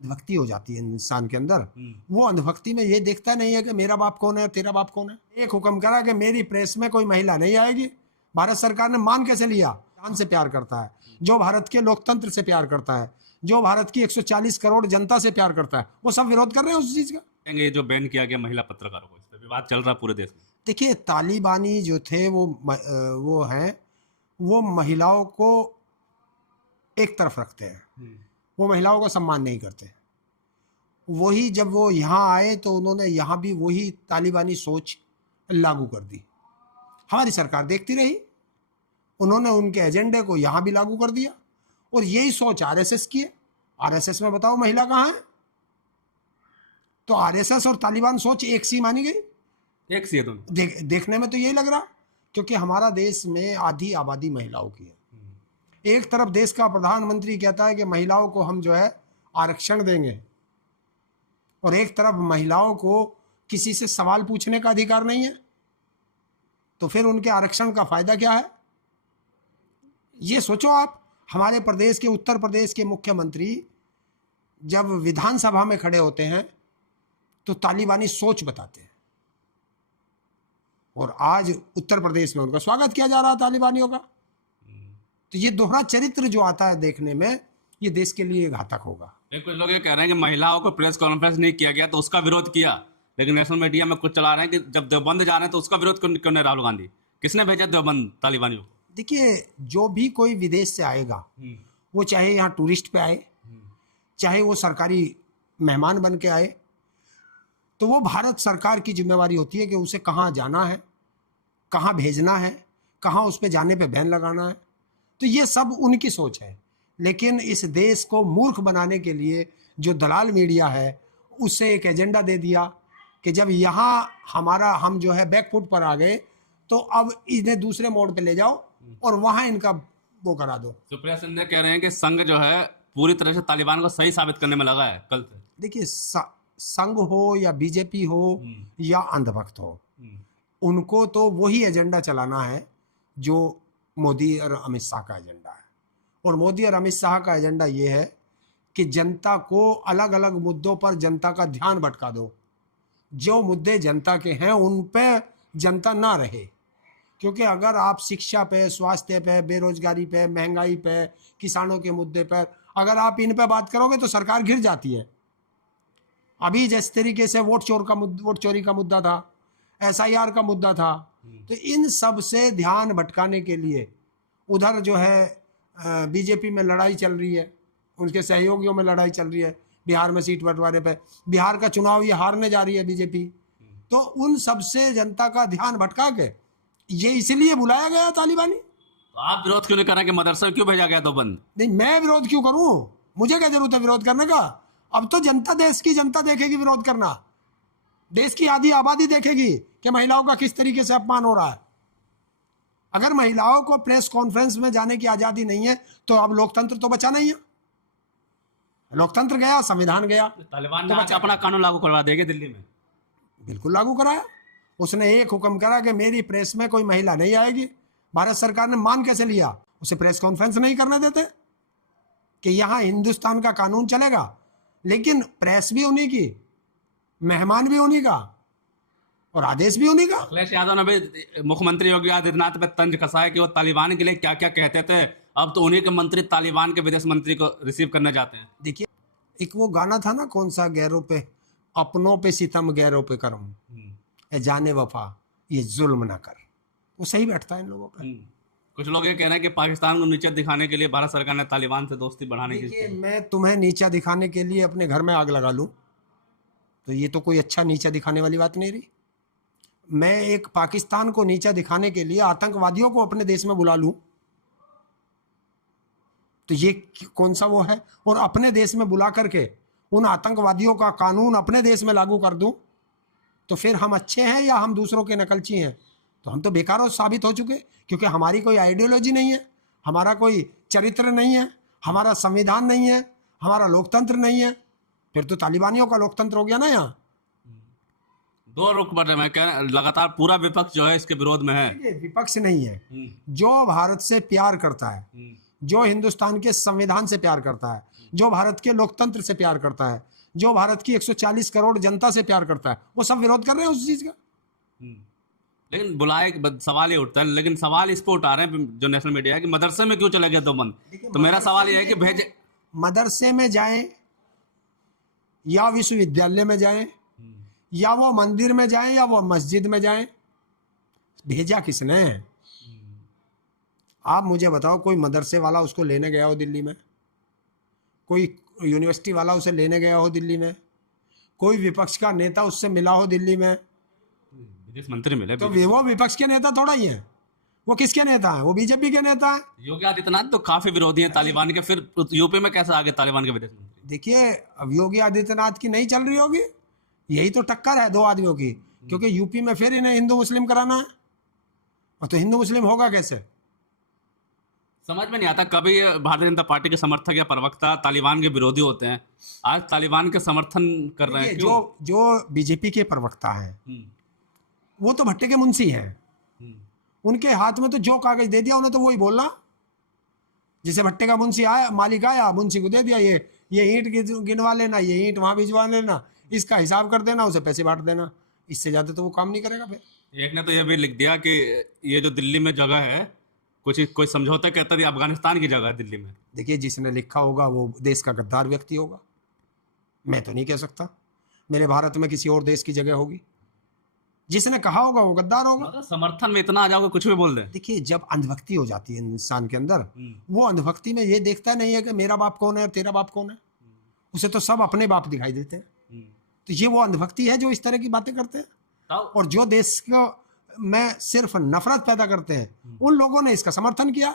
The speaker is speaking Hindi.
भक्ति हो जाती है इंसान के अंदर। वो अंधभक्ति में ये देखता नहीं है कि मेरा बाप कौन है, तेरा बाप कौन है। एक हुक्म करा कि मेरी प्रेस में कोई महिला नहीं आएगी। भारत सरकार ने मान कैसे लिया? जान से प्यार करता है, जो भारत के लोकतंत्र से प्यार करता है, जो भारत की 140 करोड़ जनता से प्यार करता है, वो सब विरोध कर रहे हैं उस चीज का। ये जो बैन किया गया महिला पत्रकारों को, इस पर विवाद चल रहा पूरे देश में। देखिए, तालिबानी जो थे वो हैं, वो महिलाओं को एक तरफ रखते हैं, वो महिलाओं का सम्मान नहीं करते। वही जब वो यहाँ आए तो उन्होंने यहाँ भी वही तालिबानी सोच लागू कर दी। हमारी सरकार देखती रही, उन्होंने उनके एजेंडे को यहाँ भी लागू कर दिया। और यही सोच आरएसएस की है। आरएसएस में बताओ महिला कहाँ है? तो आरएसएस और तालिबान सोच एक सी मानी गई, एक सी है दोनों। देखने में तो यही लग रहा, क्योंकि हमारा देश में आधी आबादी महिलाओं की है। एक तरफ देश का प्रधानमंत्री कहता है कि महिलाओं को हम जो है आरक्षण देंगे, और एक तरफ महिलाओं को किसी से सवाल पूछने का अधिकार नहीं है। तो फिर उनके आरक्षण का फायदा क्या है? ये सोचो आप। हमारे प्रदेश के, उत्तर प्रदेश के मुख्यमंत्री जब विधानसभा में खड़े होते हैं तो तालिबानी सोच बताते हैं, और आज उत्तर प्रदेश में उनका स्वागत किया जा रहा है तालिबानियों का। तो ये दोहरा चरित्र जो आता है देखने में, ये देश के लिए घातक होगा। कुछ लोग ये कह रहे हैं कि महिलाओं को प्रेस कॉन्फ्रेंस नहीं किया गया तो उसका विरोध किया, लेकिन नेशनल मीडिया में कुछ चला रहे हैं कि जब देवबंद जा रहे हैं तो उसका विरोध क्यों नहीं राहुल गांधी? किसने भेजा देवबंद तालिबानियों को? देखिए, जो भी कोई विदेश से आएगा, वो चाहे यहाँ टूरिस्ट पे आए, चाहे वो सरकारी मेहमान बन के आए, तो वो भारत सरकार की जिम्मेवारी होती है कि उसे कहाँ जाना है, कहाँ भेजना है, कहाँ उस पे जाने पे बैन लगाना है। तो ये सब उनकी सोच है। लेकिन इस देश को मूर्ख बनाने के लिए जो दलाल मीडिया है, उससे एक एजेंडा दे दिया कि जब यहाँ हम जो है बैकफुट पर आ गए, तो अब इन्हें दूसरे मोड़ पे ले जाओ और वहां इनका वो करा दो। सुप्रिया सिंह कह रहे हैं कि संघ जो है पूरी तरह से तालिबान को सही साबित करने में लगा है कल से। देखिए, संघ हो या बीजेपी हो या अंधभक्त हो, उनको तो वही एजेंडा चलाना है जो मोदी और अमित शाह का एजेंडा है। और मोदी और अमित शाह का एजेंडा ये है कि जनता को अलग अलग मुद्दों पर जनता का ध्यान भटका दो। जो मुद्दे जनता के हैं उन पे जनता ना रहे। क्योंकि अगर आप शिक्षा पे, स्वास्थ्य पे, बेरोजगारी पे, महंगाई पे, किसानों के मुद्दे पर अगर आप इन पे बात करोगे तो सरकार घिर जाती है। अभी जिस तरीके से वोट चोरी का मुद्दा था, एसआईआर का मुद्दा था, तो इन सब से ध्यान भटकाने के लिए उधर जो है बीजेपी में लड़ाई चल रही है, उनके सहयोगियों में लड़ाई चल रही है बिहार में सीट बंटवारे पे। बिहार का चुनाव ये हारने जा रही है बीजेपी। तो उन सब से जनता का ध्यान भटका के ये इसलिए बुलाया गया तालिबानी। तो आप विरोध क्यों नहीं कर रहे कि मदरसा क्यों भेजा गया देवबंद? नहीं, मैं विरोध क्यों करूं? मुझे क्या जरूरत है विरोध करने का? अब तो जनता, देश की जनता देखेगी विरोध करना। देश की आधी आबादी देखेगी कि महिलाओं का किस तरीके से अपमान हो रहा है। अगर महिलाओं को प्रेस कॉन्फ्रेंस में जाने की आजादी नहीं है तो अब लोकतंत्र तो बचा नहीं है। लोकतंत्र गया, संविधान गया। तालिबान तो अपना कानून लागू करवा देगी दिल्ली में। बिल्कुल लागू कराया। उसने एक हुक्म करा कि मेरी प्रेस में कोई महिला नहीं आएगी। भारत सरकार ने मान कैसे लिया? उसे प्रेस कॉन्फ्रेंस नहीं करने देते कि यहाँ हिंदुस्तान का कानून चलेगा। लेकिन प्रेस भी उन्हीं की, मेहमान भी उन्हीं का, और आदेश भी उन्हीं का। अखिलेश यादव ने भी मुख्यमंत्री योगी आदित्यनाथ पे तंज कसा है कि वो तालिबान के लिए क्या क्या कहते थे, अब तो उन्हीं के मंत्री तालिबान के विदेश मंत्री को रिसीव करने जाते हैं। देखिए, एक वो गाना था ना, कौन सा, गैरों पे अपनों पे सितम गैरों पे करम, ए जाने वफा ये जुल्म ना कर। वो सही बैठता है इन लोगों पे। कुछ लोग ये कह रहे हैं कि पाकिस्तान को नीचा दिखाने के लिए भारत सरकार ने तालिबान से दोस्ती बढ़ाने की। देखिए, मैं तुम्हें नीचा दिखाने के लिए अपने घर में आग लगा लूं तो ये तो कोई अच्छा नीचा दिखाने वाली बात नहीं रही। मैं एक पाकिस्तान को नीचा दिखाने के लिए आतंकवादियों को अपने देश में बुला लूं तो ये कौन सा वो है? और अपने देश में बुला करके उन आतंकवादियों का कानून अपने देश में लागू कर दूं तो फिर हम अच्छे हैं या हम दूसरों के नकलची हैं? तो हम तो बेकार साबित हो चुके, क्योंकि हमारी कोई आइडियोलॉजी नहीं है, हमारा कोई चरित्र नहीं है, हमारा संविधान नहीं है, हमारा लोकतंत्र नहीं है। फिर तो तालिबानियों का लोकतंत्र हो गया ना यहाँ। दो रुख बढ़ रहे हैं, कह रहे लगातार पूरा विपक्ष जो है इसके विरोध में है। विपक्ष नहीं है, जो भारत से प्यार करता है, जो हिंदुस्तान के संविधान से प्यार करता है, जो भारत के लोकतंत्र से प्यार करता है, जो भारत की 140 करोड़ जनता से प्यार करता है, वो सब विरोध कर रहे हैं उस चीज का। लेकिन बुलाए सवाल ये उठता है, लेकिन सवाल इस पे उठा रहे हैं जो नेशनल मीडिया है कि मदरसे में क्यों चले गए देवबंद। तो मेरा सवाल ये है कि भेजे मदरसे में जाएं या विश्वविद्यालय में जाएं या वो मंदिर में जाएं या वो मस्जिद में जाएं, भेजा किसने? आप मुझे बताओ, कोई मदरसे वाला उसको लेने गया हो दिल्ली में, कोई यूनिवर्सिटी वाला उसे लेने गया हो दिल्ली में, कोई विपक्ष का नेता उससे मिला हो दिल्ली में? विदेश मंत्री मिले तो वो विपक्ष के नेता थोड़ा ही है, वो किसके नेता है? वो बीजेपी के नेता है। योगी आदित्यनाथ तो काफी विरोधी हैं तालिबान के, फिर यूपी में कैसे आगे तालिबान के विदेश मंत्री? देखिए, अब योगी आदित्यनाथ की नहीं चल रही होगी, यही तो टक्कर है दो आदमियों की, क्योंकि यूपी में फिर इन्हें हिंदू मुस्लिम कराना है, और तो हिंदू मुस्लिम होगा कैसे? समझ में नहीं आता। कभी भारतीय जनता पार्टी के समर्थक या प्रवक्ता तालिबान के विरोधी होते हैं, आज तालिबान के समर्थन कर रहे हैं। जो बीजेपी के प्रवक्ता हैं वो तो भट्टे के मुंशी हैं, उनके हाथ में तो जो कागज दे दिया उन्हें तो वही बोलना। जैसे भट्टे का मुंशी आया, मालिक आया, मुंशी को दे दिया, ये ईंट गिनवा लेना, ये ईंट वहां भिजवा लेना, इसका हिसाब कर देना, उसे पैसे बांट देना, इससे ज्यादा तो वो काम नहीं करेगा। फिर एक ने तो ये भी लिख दिया कि ये जो दिल्ली में जगह है, कोई समझौता कहता है अफगानिस्तान की जगह है दिल्ली में। देखिए, जिसने लिखा होगा वो देश का गद्दार व्यक्ति होगा, मैं तो नहीं कह सकता मेरे भारत में किसी और देश की जगह होगी। जिसने कहा होगा वो गद्दार होगा। मतलब समर्थन में इतना आ जाओगे कुछ भी बोल दे। देखिए, जब अंधभक्ति हो जाती है इंसान के अंदर, वो अंधभक्ति में ये देखता नहीं है कि मेरा बाप कौन है और तेरा बाप कौन है, उसे तो सब अपने बाप दिखाई देते हैं। तो ये वो अंधभक्ति है जो इस तरह की बातें करते हैं, और जो देश को में सिर्फ नफरत पैदा करते हैं, उन लोगों ने इसका समर्थन किया।